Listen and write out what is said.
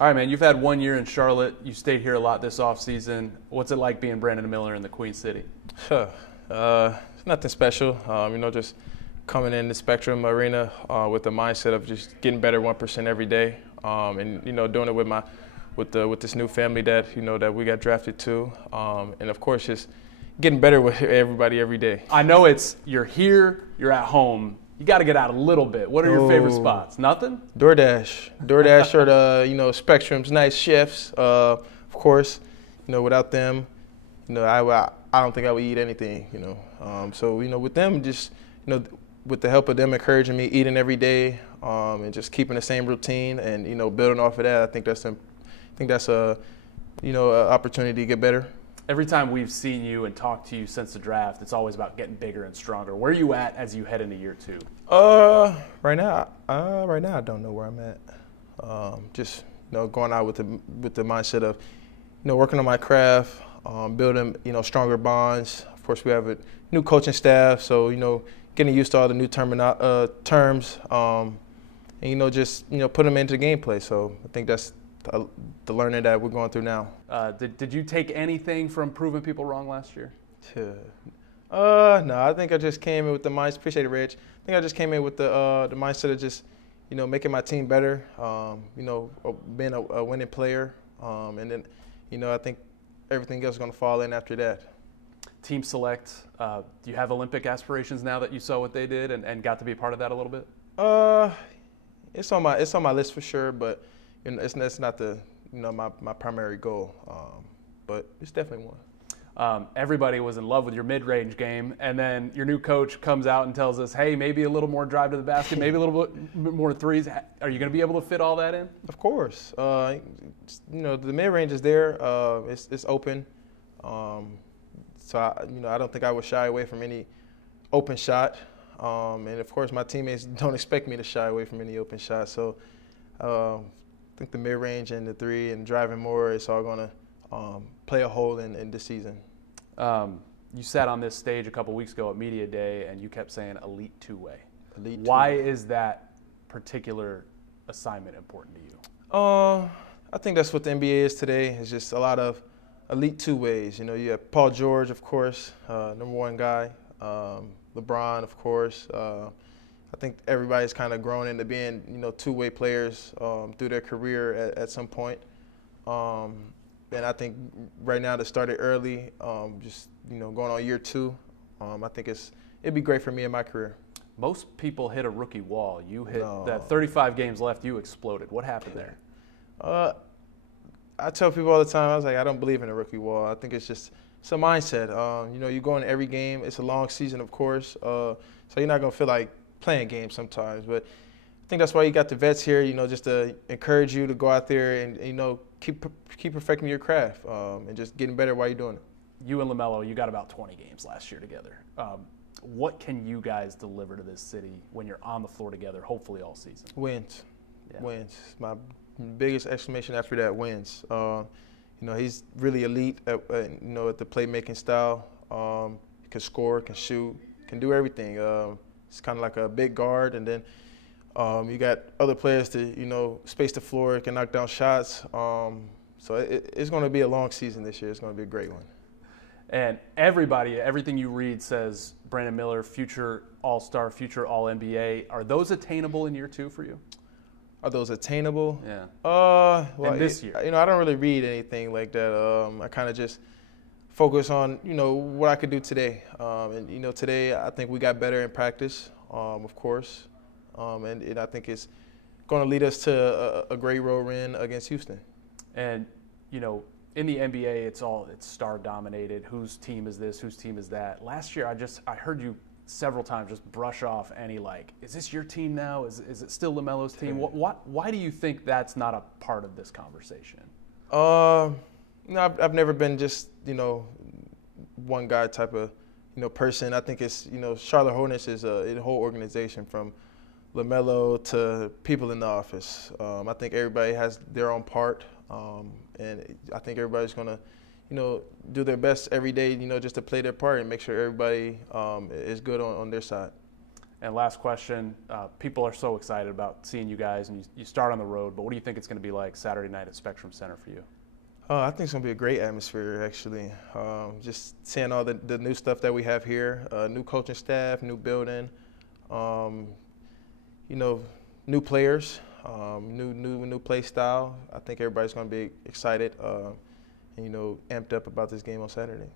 All right, man, you've had 1 year in Charlotte. You stayed here a lot this offseason. What's it like being Brandon Miller in the Queen City? It's nothing special. Just coming in the Spectrum Arena with the mindset of just getting better 1% every day, and doing it with this new family that we got drafted to, and of course just getting better with everybody every day. I know you're here, you're at home. You got to get out a little bit. What are your favorite spots? Nothing? DoorDash or the Spectrum's nice chefs. Of course, without them, I don't think I would eat anything. So with them, just with the help of them encouraging me, eating every day, and just keeping the same routine, and building off of that, I think that's a opportunity to get better. Every time we've seen you and talked to you since the draft, it's always about getting bigger and stronger. Where are you at as you head into year 2? Right now, I don't know where I'm at. Just going out with the mindset of working on my craft, building stronger bonds. Of course, we have a new coaching staff, so getting used to all the new terms, and just put them into the gameplay. So I think that's the learning that we're going through now. Did you take anything from proving people wrong last year? No, I think I just came in with the mindset. Appreciate it, Rich. I think I just came in with the mindset of just making my team better. Being a winning player, and then I think everything else is going to fall in after that. Team select. Do you have Olympic aspirations now that you saw what they did and got to be a part of that a little bit? It's on my list for sure, but it's not the my primary goal. But it's definitely one. Everybody was in love with your mid-range game, and then your new coach comes out and tells us, hey, maybe a little more drive to the basket, maybe a little bit more threes. Are you going to be able to fit all that in? Of course. The mid-range is there. It's open. So I don't think I would shy away from any open shot. And of course, my teammates don't expect me to shy away from any open shot. So I think the mid-range and the three and driving more, it's all going to play a role in this season. You sat on this stage a couple weeks ago at Media Day, and you kept saying elite two-way. Elite Why two-way. is that particular assignment important to you? I think that's what the NBA is today. It's just a lot of elite two-ways. You have Paul George, of course, #1 guy. LeBron, of course. I think everybody's kind of grown into being, two-way players through their career at some point. And I think right now to start it early, just going on year 2, I think it'd be great for me in my career. Most people hit a rookie wall. You hit that 35 games left. You exploded. What happened there? I tell people all the time, I was like, I don't believe in a rookie wall. I think it's a mindset. You go in every game. It's a long season, of course, so you're not gonna feel like playing games sometimes. But I think that's why you got the vets here, just to encourage you to go out there and keep perfecting your craft and just getting better while you're doing it. You and LaMelo, you got about 20 games last year together. What can you guys deliver to this city when you're on the floor together, hopefully all season? Wins. Yeah. Wins. My biggest exclamation after that, wins. He's really elite at the playmaking style. He can score, can shoot, can do everything. It's kind of like a big guard, and then you got other players to space the floor, can knock down shots. So it's going to be a long season this year. It's going to be a great one. And everything you read says Brandon Miller, future AllStar, future All-NBA. Are those attainable in year 2 for you? Are those attainable? Yeah. Well, and this year? I don't really read anything like that. I kind of just focus on, what I could do today. And today I think we got better in practice, of course. And I think it's going to lead us to a great road win against Houston. And, in the NBA, it's star dominated. Whose team is this? Whose team is that? Last year, I heard you several times just brush off any is this your team now? Is it still LaMelo's team? Why do you think that's not a part of this conversation? I've never been just one guy type of person. I think it's Charlotte Hornets is a whole organization from LaMelo to people in the office. I think everybody has their own part, and I think everybody's gonna do their best every day, just to play their part and make sure everybody is good on their side. And last question, people are so excited about seeing you guys, and you start on the road, but what do you think it's going to be like Saturday night at Spectrum Center for you? I think it's going to be a great atmosphere, actually. Just seeing all the new stuff that we have here, new coaching staff, new building, new players, new play style. I think everybody's going to be excited and, amped up about this game on Saturday.